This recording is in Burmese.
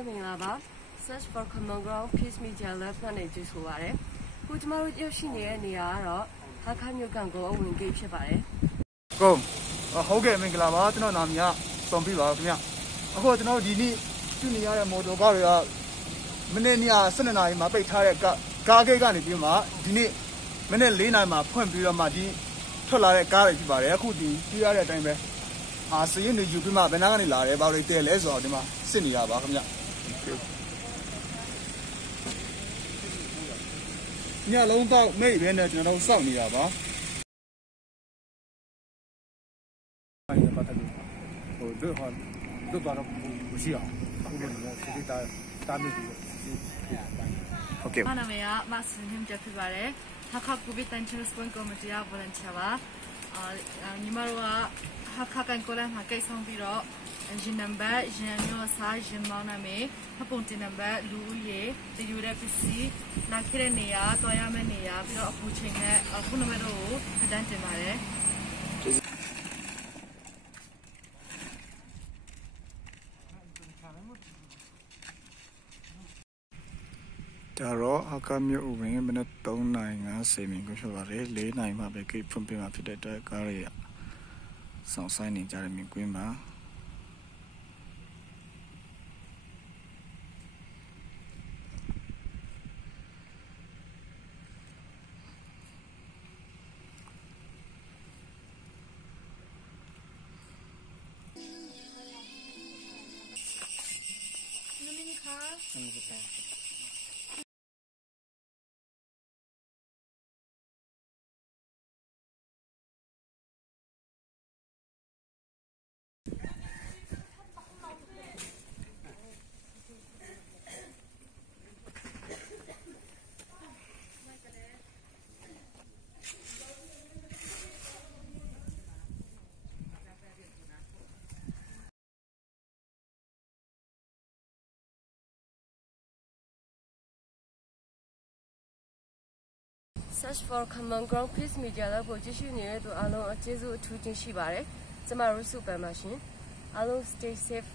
Search for Common Ground Peace Media Lab နဲ့ကြိုဆိုပါရစေ။ခုကျွန်တော်တို့ရောက်ရှိနေတဲ့နေရာကတော့ဟာခါမြို့ကန်ကိုဝင်ဂိတ်ဖြစ်ပါတယ်။ဟုတ်ကဲ့မင်္ဂလာပါကျွန်တော်နာမည်ကစုံပြပါခင်ဗျ။အခုကျွန်တော်ဒီနေ့ပြုနေရတဲ့မော်တော်ကားတွေကမနေ့ည12နာရီမှာပိတ်ထားတဲ့ကားဂိတ်ကနေပြီးမှဒီနေ့မနေ့4နာရီမှာဖွင့်ပြီးတော့မှဒီထွက်လာတဲ့ကားတွေဖြစ်ပါတယ်။အခုဒီပြရတဲ့အတိုင်းပဲစရင်တွေယူပြီးမှဘယ်နာကနေလာတယ်ဘာလို့တဲလဲဆိုတော့ဒီမှာစစ်နေတာပါခင်ဗျ။ညလုံးတော့မိတ်ပဲနဲ့ကျွန်တော်တို့စောင့်နေတာပါ။ပတ်သက်လို့တို့တော့မရှိအောင်အခုလည်းဒီတာမြစ်ပြီးဟုတ်ကဲ့။နာမည်ကမဆင်းဟင်ချက်ဖြစ်ပါတယ်။ဟာခါကိုဗစ်19 response committee က volunteer ပါ။ညီမတို့ကဟာခါကန်ကိုလန်ဟာကိစ္စဆောင်ပြီးတော့ရင်နံပါတ်ရင်မျိုးစားရင်မောင်းနာမည်ဖပုံတင်နံပါတ်လူဦးရေတယူတဲ့ပစ္စည်းနားခဲ့တဲ့နေရာတွားရမယ့်နေရာပြီးတော့အခုချိန်နဲ့အခုနံပါတ်တို့ကိုတန်းတင်ပါတယ်ဒါတော့အကမြို့ဝင်မနေ့3နိုင်50မိနစ်ဖြစ်ပါတယ်4နိုင်မှပဲဂိတ်ဖွင့်ပြမှာဖြစ်တဲ့အတွက်ကားတွေဆောင်ဆိုင်နေကြတဲ့မြင်ကွင်းပါSearch for Common Ground Peace Media Lab ကိုကြည့်ရှုနေတဲ့သူအားလုံးကျေးဇူးအထူးတင်ရှိပါတယ်။ကျွန်မတို့စုပန်ပါရှင်။အားလုံး stay safe